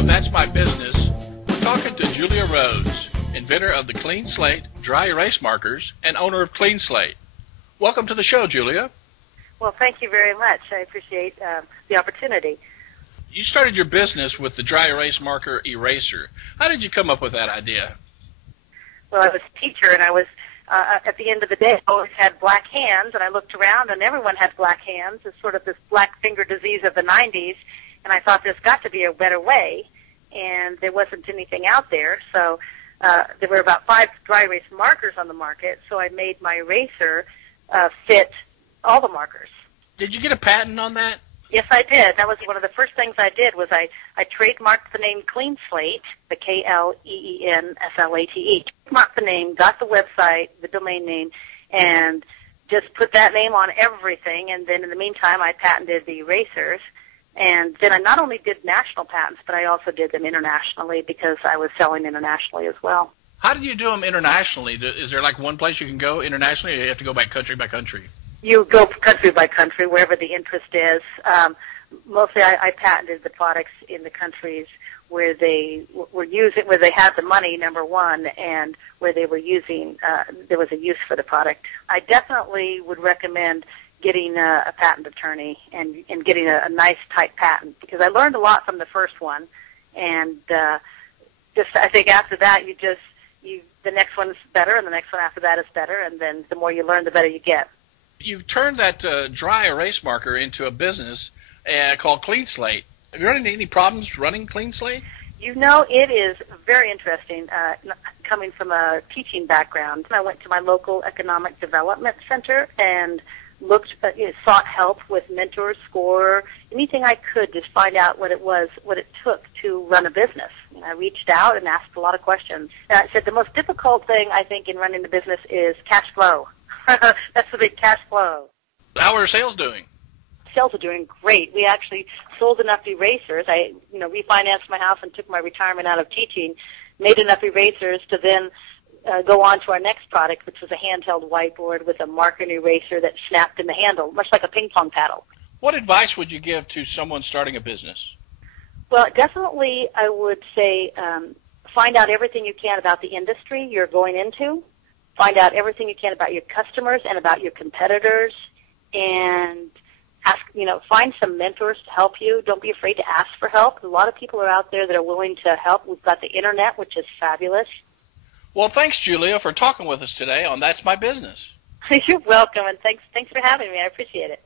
of That's My Business, we're talking to Julia Rhodes, inventor of the Clean Slate dry erase markers and owner of Clean Slate. Welcome to the show, Julia. Well, thank you very much. I appreciate the opportunity. You started your business with the dry erase marker eraser. How did you come up with that idea? Well, I was a teacher, and I was, at the end of the day, I always had black hands, and I looked around, and everyone had black hands. It's sort of this black finger disease of the 90s, and I thought there's got to be a better way, and there wasn't anything out there. So there were about 5 dry erase markers on the market, so I made my eraser fit all the markers. Did you get a patent on that? Yes, I did. That was one of the first things I did was I trademarked the name Clean Slate, the K-L-E-E-N-S-L-A-T-E. Trademarked the name, got the website, the domain name, and just put that name on everything. And then in the meantime, I patented the erasers. And then I not only did national patents, but I also did them internationally because I was selling internationally as well. How do you do them internationally? Is there like one place you can go internationally, or you have to go by country by country? You go country by country, wherever the interest is. Mostly, I patented the products in the countries where they were using, where they had the money, number one, and where they were using. There was a use for the product. I definitely would recommend getting a patent attorney and getting a nice tight patent because I learned a lot from the first one, and just I think after that the next one's better, and the next one after that is better, and then the more you learn, the better you get. You've turned that dry erase marker into a business called Clean Slate. Have you run into any problems running Clean Slate? You know, it is very interesting. Coming from a teaching background, I went to my local economic development center and sought help with mentors, SCORE, anything I could to find out what it took to run a business. And I reached out and asked a lot of questions. And I said the most difficult thing I think in running the business is cash flow. That's the big cash flow. How are sales doing? Sales are doing great. We actually sold enough erasers. I refinanced my house and took my retirement out of teaching, made enough erasers to then go on to our next product, which was a handheld whiteboard with a marker and eraser that snapped in the handle, much like a ping pong paddle. What advice would you give to someone starting a business? Well, definitely I would say find out everything you can about the industry you're going into. Find out everything you can about your customers and about your competitors, and find some mentors to help you. Don't be afraid to ask for help. A lot of people are out there that are willing to help. We've got the internet, which is fabulous. Well, thanks, Julia, for talking with us today on That's My Business. You're welcome, and thanks for having me. I appreciate it.